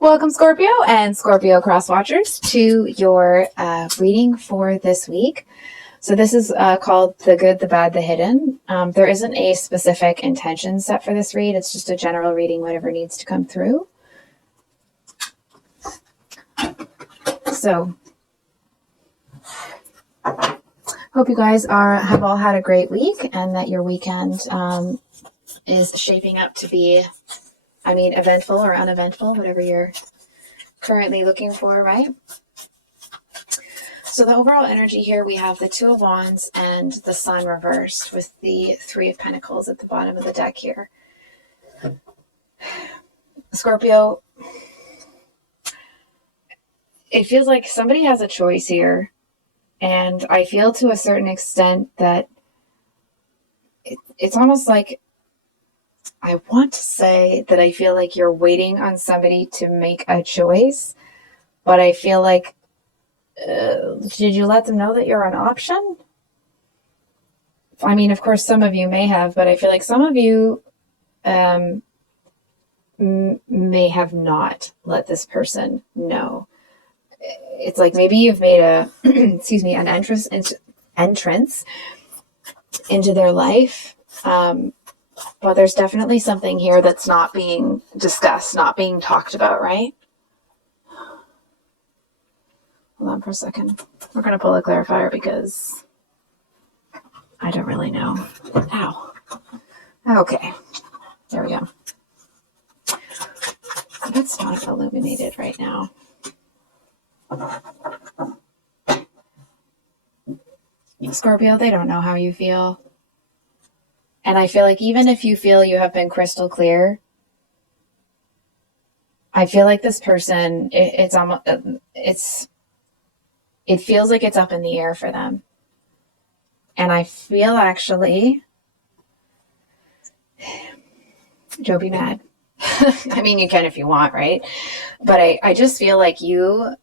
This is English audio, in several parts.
Welcome, Scorpio and Scorpio cross watchers, to your reading for this week. So this is called The Good, the Bad, the Hidden. There isn't a specific intention set for this read. It's just a general reading, whatever needs to come through. So, hope you guys have all had a great week and that your weekend is shaping up to be, eventful or uneventful, whatever you're currently looking for, right? So the overall energy here, we have the Two of Wands and the Sun reversed with the Three of Pentacles at the bottom of the deck here. Scorpio, it feels like somebody has a choice here. And I feel to a certain extent that it's almost like, I want to say that I feel like you're waiting on somebody to make a choice, but I feel like, did you let them know that you're an option? I mean, of course, some of you may have, but I feel like some of you may have not let this person know. It's like maybe you've made a, an entrance into their life. But there's definitely something here that's not being discussed, not being talked about, right? Hold on for a second. We're going to pull a clarifier because I don't really know. Ow. Okay. There we go. That's not illuminated right now. Scorpio, they don't know how you feel. And I feel like even if you feel you have been crystal clear, I feel like this person, it feels like it's up in the air for them. And I feel actually, Joe, be mad. I mean, you can if you want, right? But I just feel like you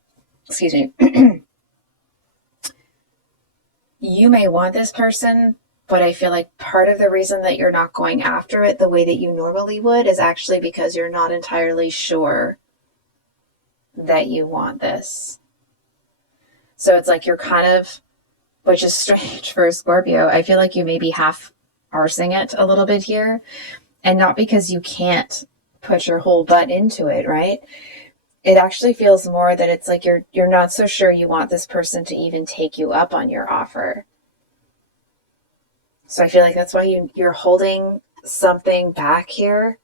may want this person, but I feel like part of the reason that you're not going after it the way that you normally would is actually because you're not entirely sure that you want this. So it's like you're kind of, which is strange for Scorpio, I feel like you may be half arsing it a little bit here, and not because you can't put your whole butt into it, right? It actually feels more that it's like you're not so sure you want this person to even take you up on your offer. So I feel like that's why you're holding something back here.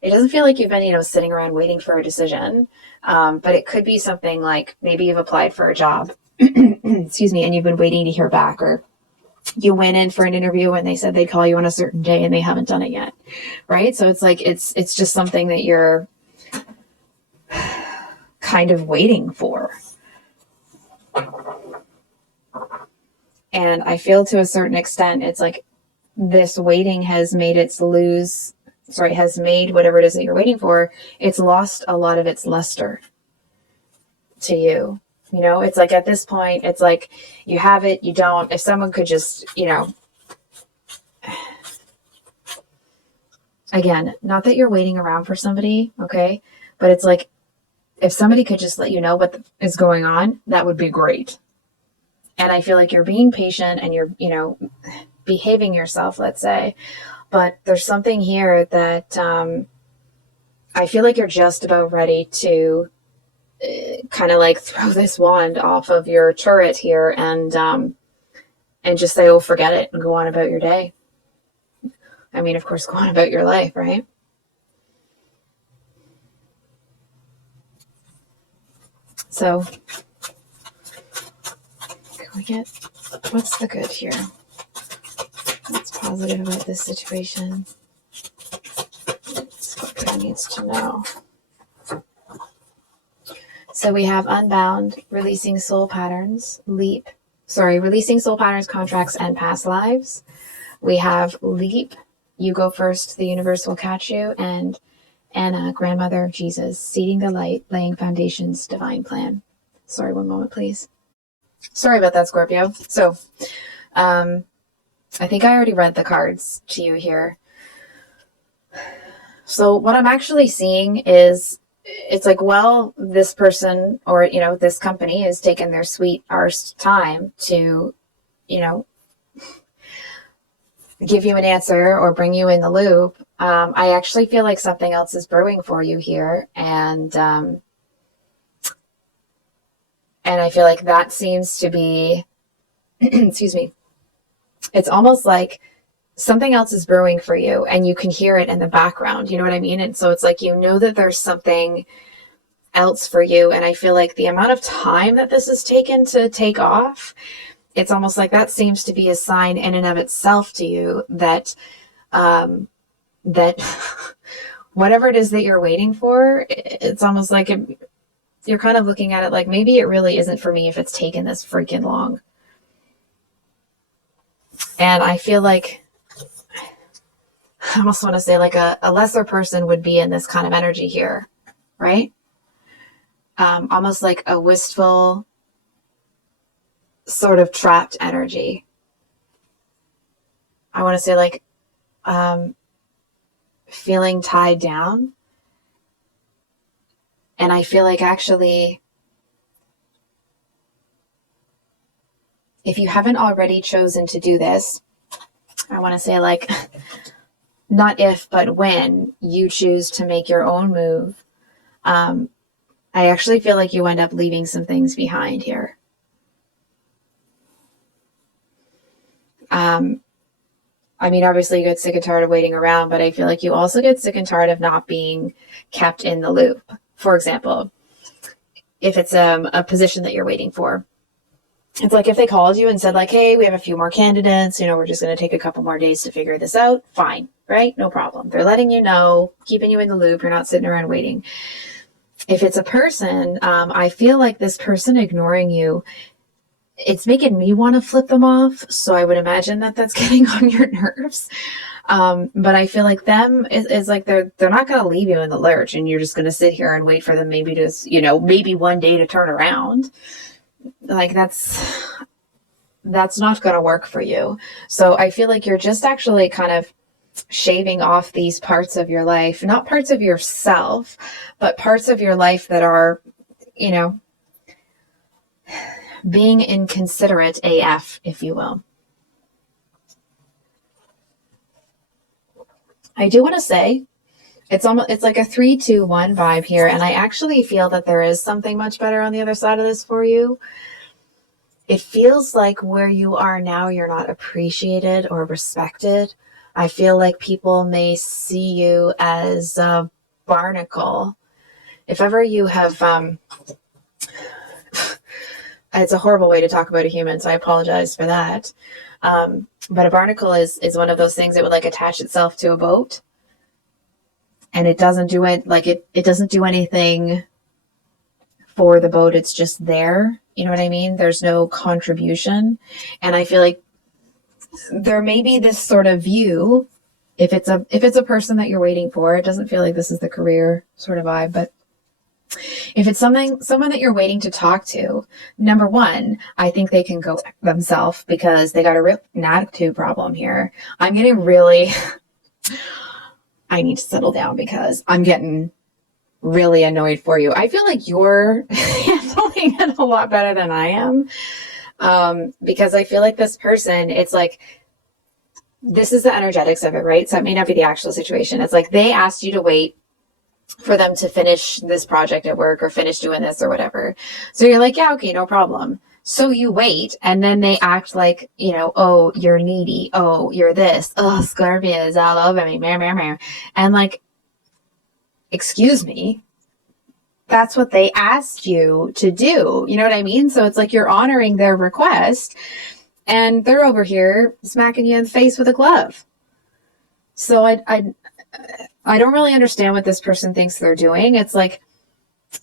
It doesn't feel like you've been, sitting around waiting for a decision. But it could be something like maybe you've applied for a job, and you've been waiting to hear back, or you went in for an interview and they said they'd call you on a certain day and they haven't done it yet. Right? So it's like, it's just something that you're kind of waiting for. And I feel to a certain extent, it's like this waiting has made has made whatever it is that you're waiting for, it's lost a lot of its luster to you. It's like at this point, it's like you have it, you don't. If someone could just, again, not that you're waiting around for somebody, okay? But it's like if somebody could just let you know what is going on, that would be great. And I feel like you're being patient and you're, behaving yourself, let's say. But there's something here that I feel like you're just about ready to kind of like throw this wand off of your turret here and just say, oh, forget it, and go on about your day. I mean, of course, go on about your life, right? So, can we get, what's the good here? What's positive about this situation? Scorpio needs to know. So we have Unbound, releasing soul patterns, releasing soul patterns, contracts, and past lives. We have Leap, you go first, the universe will catch you, and Anna, grandmother of Jesus, seeding the light, laying foundations, divine plan. Sorry, one moment, please. Sorry about that, Scorpio. So, I think I already read the cards to you here. So what I'm actually seeing is it's like, well, this person or, this company has taken their sweet arse time to, you know, give you an answer or bring you in the loop. I actually feel like something else is brewing for you here. And I feel like that seems to be, excuse me, it's almost like something else is brewing for you and you can hear it in the background. You know what I mean? And so it's like, that there's something else for you. And I feel like the amount of time that this has taken to take off, it's almost like that seems to be a sign in and of itself to you that, that whatever it is that you're waiting for, it's almost like you're kind of looking at it like, maybe it really isn't for me if it's taken this freaking long. And I feel like, I almost want to say like a lesser person would be in this kind of energy here, right? Almost like a wistful, sort of trapped energy. I want to say like feeling tied down. And I feel like actually, if you haven't already chosen to do this, I want to say like, not if, but when you choose to make your own move, I actually feel like you end up leaving some things behind here. I mean, obviously you get sick and tired of waiting around, but I feel like you also get sick and tired of not being kept in the loop. For example, if it's a position that you're waiting for, it's like if they called you and said like, hey, we have a few more candidates, we're just going to take a couple more days to figure this out. Fine, right? No problem. They're letting you know, keeping you in the loop. You're not sitting around waiting. If it's a person, I feel like this person ignoring you, it's making me want to flip them off. So I would imagine that that's getting on your nerves. But I feel like them is like they're not going to leave you in the lurch and you're just going to sit here and wait for them maybe to, maybe one day to turn around. Like that's not going to work for you. So I feel like you're just actually kind of shaving off these parts of your life, not parts of yourself, but parts of your life that are, being inconsiderate AF, if you will. I do want to say it's like a 3-2-1 vibe here. And I actually feel that there is something much better on the other side of this for you. It feels like where you are now, you're not appreciated or respected. I feel like people may see you as a barnacle. If ever you have, it's a horrible way to talk about a human, so I apologize for that. But a barnacle is one of those things that would like attach itself to a boat. And it doesn't do it, like it doesn't do anything for the boat. It's just there. You know what I mean? There's no contribution. And I feel like there may be this sort of view, if it's a person that you're waiting for, it doesn't feel like this is the career sort of vibe, but if it's someone that you're waiting to talk to, number one, I think they can go themselves because they got a real attitude problem here. I'm getting really, I need to settle down because I'm getting really annoyed for you. I feel like you're handling it a lot better than I am. Because I feel like this person, it's like, this is the energetics of it, right? So it may not be the actual situation. It's like they asked you to wait for them to finish this project at work or finish doing this or whatever. So you're like, yeah, okay, no problem. So you wait and then they act like, oh, you're needy. Oh, you're this. Oh, Scorpio is all over me. And like, excuse me. That's what they asked you to do. You know what I mean? So it's like you're honoring their request and they're over here smacking you in the face with a glove. So I don't really understand what this person thinks they're doing. It's like,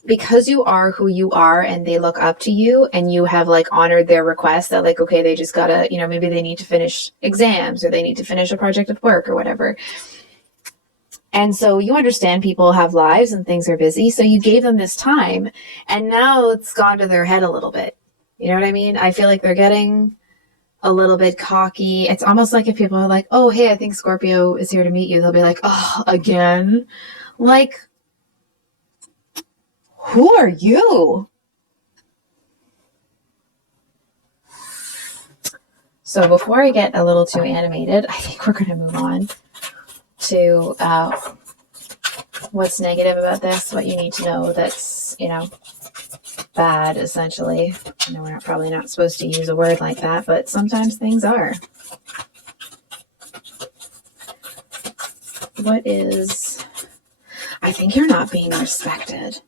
because you are who you are and they look up to you and you have like honored their request that like, okay, they just gotta, maybe they need to finish exams or they need to finish a project at work or whatever. And so you understand people have lives and things are busy. So you gave them this time and now it's gone to their head a little bit. You know what I mean? I feel like they're getting a little bit cocky. It's almost like if people are like, oh, hey, I think Scorpio is here to meet you. They'll be like, oh, again? Like, who are you? So before I get a little too animated, I think we're going to move on to what's negative about this, what you need to know that's, bad, essentially. I know we're probably not supposed to use a word like that, but sometimes things are. What is... I think you're not being respected.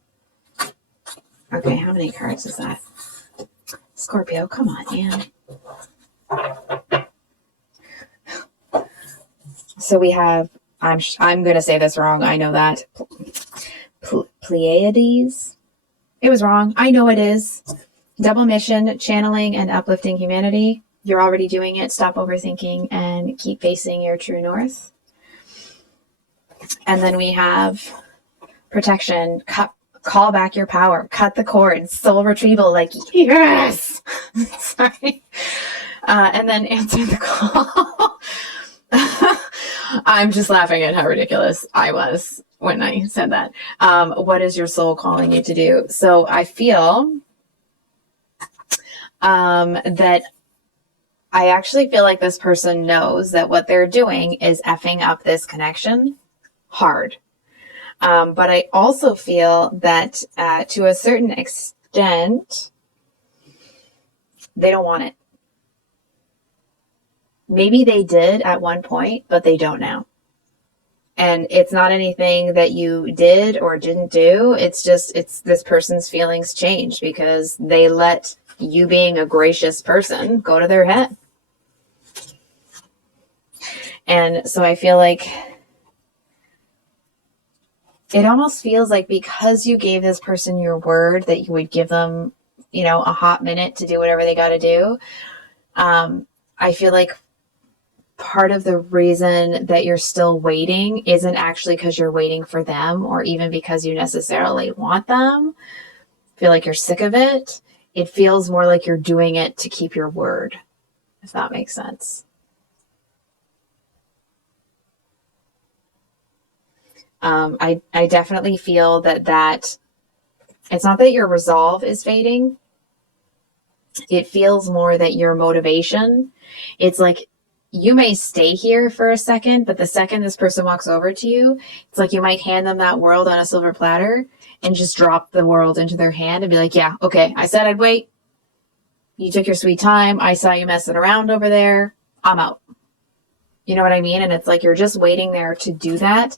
Okay, how many cards is that? Scorpio, come on, man. So we have, I'm going to say this wrong. I know that. Pleiades? It was wrong. I know it is. Double mission, channeling and uplifting humanity. You're already doing it. Stop overthinking and keep facing your true north. And then we have protection, call back your power, cut the cords, soul retrieval, like, yes! Sorry. And then answer the call. I'm just laughing at how ridiculous I was when I said that. What is your soul calling you to do? So I feel that I actually feel like this person knows that what they're doing is effing up this connection hard. But I also feel that to a certain extent, they don't want it. Maybe they did at one point, but they don't now. And it's not anything that you did or didn't do. It's just, it's this person's feelings change because they let you being a gracious person go to their head. And so I feel like it almost feels like because you gave this person your word that you would give them, a hot minute to do whatever they got to do. I feel like part of the reason that you're still waiting isn't actually because you're waiting for them or even because you necessarily want them. I feel like you're sick of it. It feels more like you're doing it to keep your word, if that makes sense. I definitely feel that it's not that your resolve is fading. It feels more that your motivation, it's like you may stay here for a second, but the second this person walks over to you, it's like you might hand them that world on a silver platter and just drop the world into their hand and be like, yeah, okay, I said I'd wait. You took your sweet time. I saw you messing around over there. I'm out. You know what I mean? And it's like you're just waiting there to do that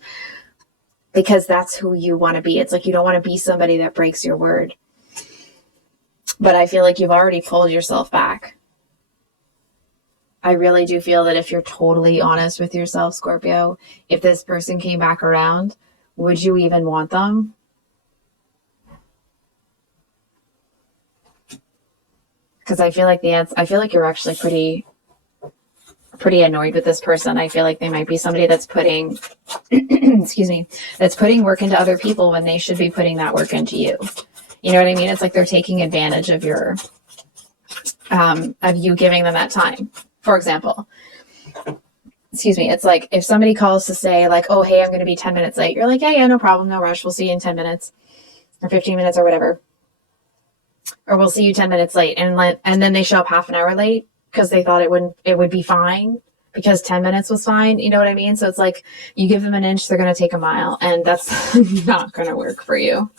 because that's who you want to be. It's like you don't want to be somebody that breaks your word. But I feel like you've already pulled yourself back. I really do feel that if you're totally honest with yourself, Scorpio, if this person came back around, would you even want them? Because I feel like you're actually pretty annoyed with this person. I feel like they might be somebody that's putting, that's putting work into other people when they should be putting that work into you. You know what I mean? It's like they're taking advantage of your, of you giving them that time. For example, it's like if somebody calls to say like, oh, hey, I'm going to be 10 minutes late. You're like, yeah, no problem. No rush. We'll see you in 10 minutes or 15 minutes or whatever. Or we'll see you 10 minutes late. And then they show up half an hour late because they thought it would be fine because 10 minutes was fine. You know what I mean? So it's like you give them an inch, they're going to take a mile, and that's not going to work for you.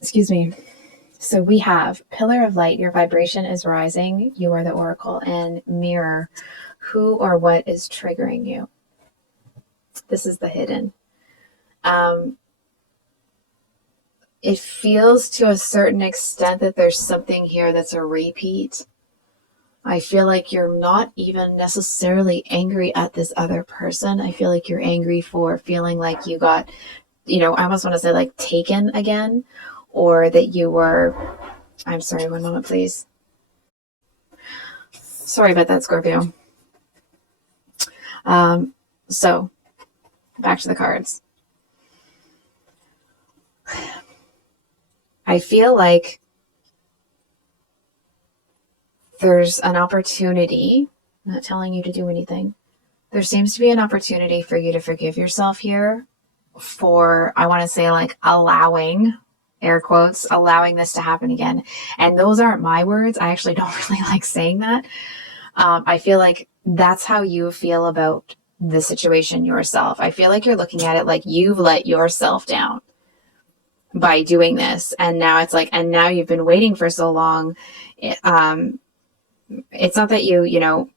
Excuse me. So we have Pillar of Light, your vibration is rising, you are the oracle, and Mirror, who or what is triggering you. This is the hidden. It feels to a certain extent that there's something here that's a repeat. I feel like you're not even necessarily angry at this other person. I feel like you're angry for feeling like you got, I almost want to say like taken again. Or that you were, I'm sorry, one moment, please. Sorry about that, Scorpio. So back to the cards. I feel like there's an opportunity, I'm not telling you to do anything. There seems to be an opportunity for you to forgive yourself here for, I want to say, like, allowing, air quotes, allowing this to happen again. And those aren't my words. I actually don't really like saying that. I feel like that's how you feel about the situation yourself. I feel like you're looking at it like you've let yourself down by doing this. And now it's like, and now you've been waiting for so long. It's not that you know,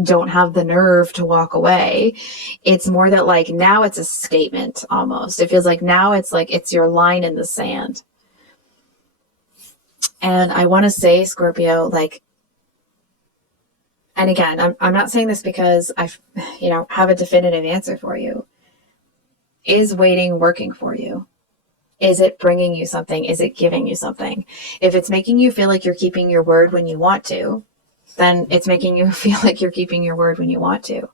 don't have the nerve to walk away. It's more that, like, now it's a statement almost. It feels like now it's like it's your line in the sand. And I want to say, Scorpio, like, and again, I'm not saying this because I, have a definitive answer for you. Is waiting working for you? Is it bringing you something? Is it giving you something? If it's making you feel like you're keeping your word when you want to, then it's making you feel like you're keeping your word when you want to.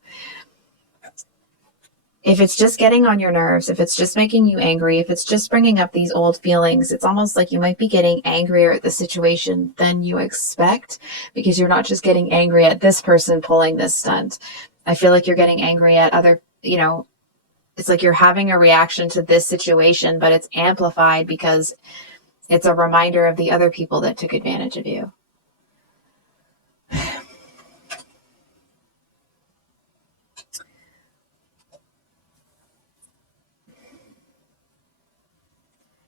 If it's just getting on your nerves, if it's just making you angry, if it's just bringing up these old feelings, it's almost like you might be getting angrier at the situation than you expect, because you're not just getting angry at this person pulling this stunt. I feel like you're getting angry at other, it's like you're having a reaction to this situation, but it's amplified because it's a reminder of the other people that took advantage of you.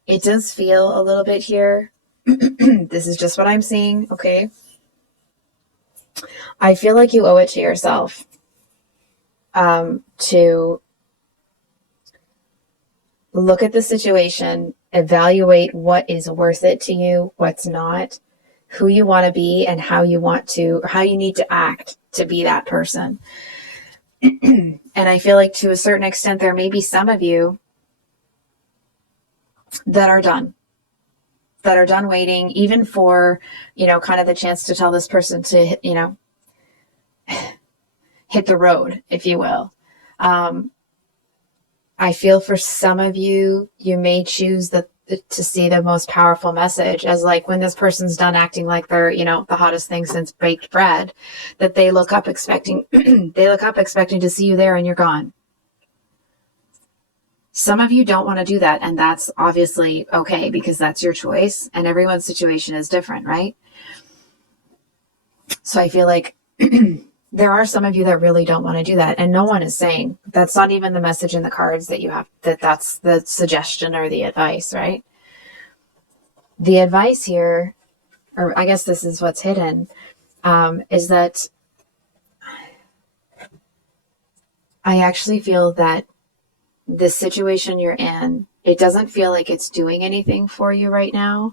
It does feel a little bit here. This is just what I'm seeing, okay? I feel like you owe it to yourself to look at the situation, evaluate what is worth it to you, what's not, who you want to be, and how you need to act to be that person. And I feel like to a certain extent, there may be some of you that are done waiting, even for, kind of the chance to tell this person to, hit the road, if you will. I feel for some of you, you may choose to see the most powerful message as, like, when this person's done acting like they're, the hottest thing since baked bread, that they look up expecting, to see you there and you're gone. Some of you don't want to do that, and that's obviously okay, because that's your choice, and everyone's situation is different, right? So I feel like there are some of you that really don't want to do that, and no one is saying, that's not even the message in the cards that you have, that's the suggestion or the advice, right? The advice here, or I guess this is what's hidden, is that I actually feel that the situation you're in, it doesn't feel like it's doing anything for you right now.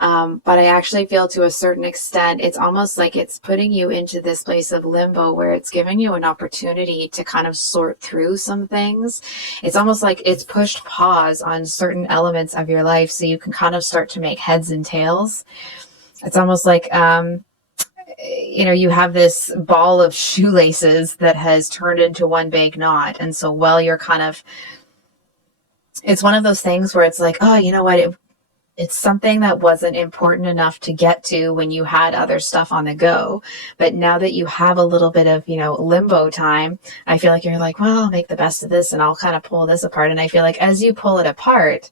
But I actually feel, to a certain extent, it's almost like it's putting you into this place of limbo where it's giving you an opportunity to kind of sort through some things. It's almost like it's pushed pause on certain elements of your life so you can kind of start to make heads and tails. It's almost like, you have this ball of shoelaces that has turned into one big knot. And so while you're it's one of those things where it's like, oh, you know what? It's something that wasn't important enough to get to when you had other stuff on the go. But now that you have a little bit of, limbo time, I feel like you're like, well, I'll make the best of this and I'll kind of pull this apart. And I feel like as you pull it apart,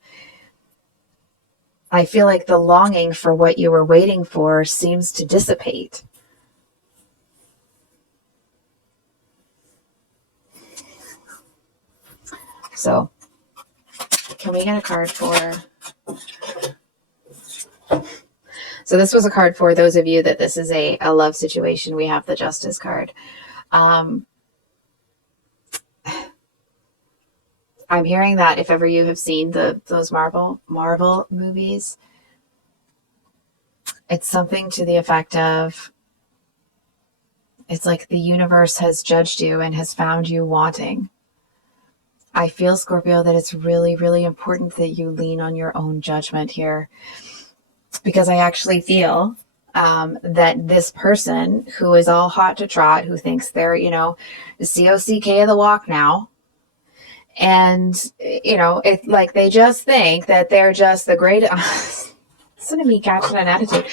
I feel like the longing for what you were waiting for seems to dissipate. So, can we get a card for... So this was a card for those of you that this is a love situation. We have the Justice card. I'm hearing that if ever you have seen those Marvel movies, it's something to the effect of, it's like the universe has judged you and has found you wanting. I feel, Scorpio, that it's really, really important that you lean on your own judgment here, because I actually feel that this person who is all hot to trot, who thinks they're, the COCK of the walk now, And, you know, it's like they just think that they're just the great. Listen to me catching an attitude.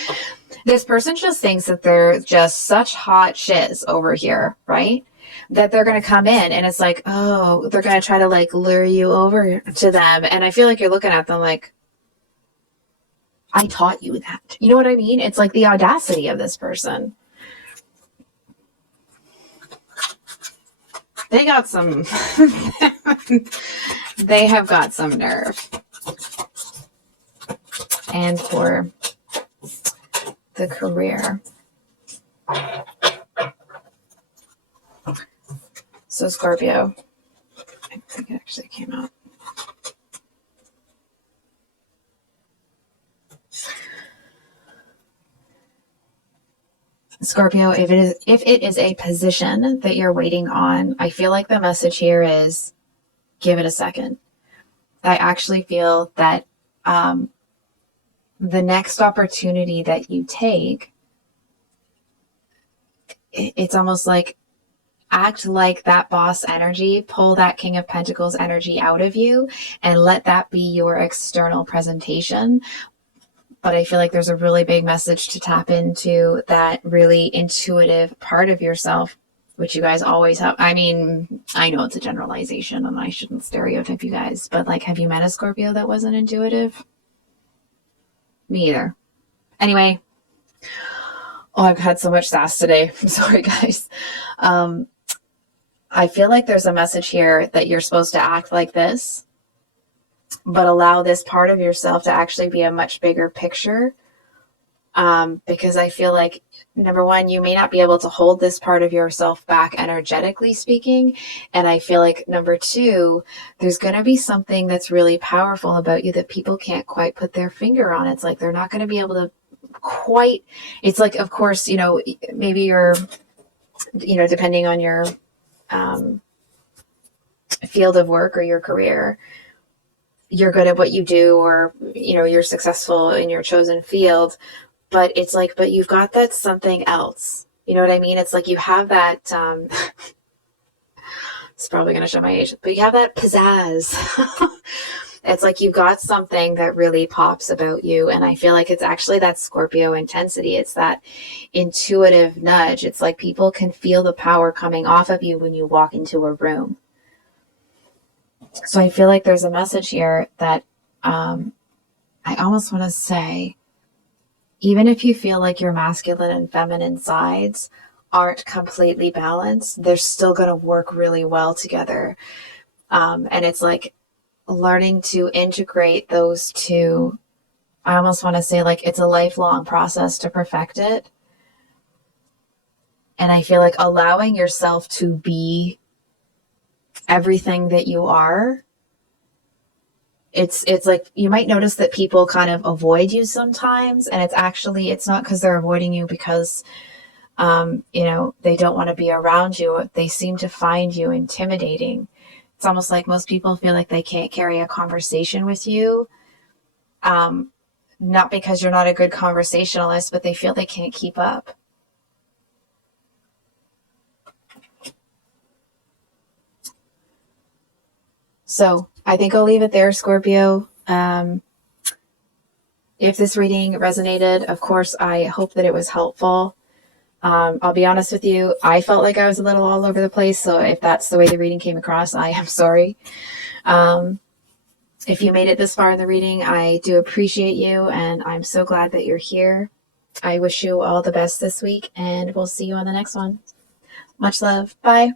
This person just thinks that they're just such hot shiz over here, right? That they're going to come in and it's like, oh, they're going to try to like lure you over to them. And I feel like you're looking at them like, I taught you that. You know what I mean? It's like the audacity of this person. They got some, they have got some nerve. And for the career. So Scorpio, I think it actually came out. Scorpio, if it is a position that you're waiting on, I feel like the message here is give it a second. I actually feel that the next opportunity that you take, it's almost like act like that boss energy, pull that King of Pentacles energy out of you and let that be your external presentation. But I feel like there's a really big message to tap into that really intuitive part of yourself, which you guys always have. I mean, I know it's a generalization and I shouldn't stereotype you guys, but like, have you met a Scorpio that wasn't intuitive? Me either. Anyway, oh, I've had so much sass today. I'm sorry, guys. I feel like there's a message here that you're supposed to act like this, but allow this part of yourself to actually be a much bigger picture. Because I feel like, number one, you may not be able to hold this part of yourself back energetically speaking. And I feel like, number two, there's going to be something that's really powerful about you that people can't quite put their finger on. It's like they're not going to be able to quite, it's like, of course, you know, maybe you're, you know, depending on your field of work or your career, you're good at what you do, or, you know, you're successful in your chosen field, but it's like, but you've got that something else. You know what I mean? It's like you have that, it's probably going to show my age, but you have that pizzazz. It's like you've got something that really pops about you. And I feel like it's actually that Scorpio intensity. It's that intuitive nudge. It's like people can feel the power coming off of you when you walk into a room. So I feel like there's a message here that I almost want to say, even if you feel like your masculine and feminine sides aren't completely balanced, they're still going to work really well together. And it's like learning to integrate those two. I almost want to say like it's a lifelong process to perfect it. And I feel like allowing yourself to be everything that you are, it's like you might notice that people kind of avoid you sometimes, and it's not because they're avoiding you because you know, they don't want to be around you. They seem to find you intimidating. It's almost like most people feel like they can't carry a conversation with you, not because you're not a good conversationalist, but they feel they can't keep up. So I think I'll leave it there, Scorpio. If this reading resonated, of course, I hope that it was helpful. I'll be honest with you, I felt like I was a little all over the place. So if that's the way the reading came across, I am sorry. If you made it this far in the reading, I do appreciate you, and I'm so glad that you're here. I wish you all the best this week, and we'll see you on the next one. Much love. Bye.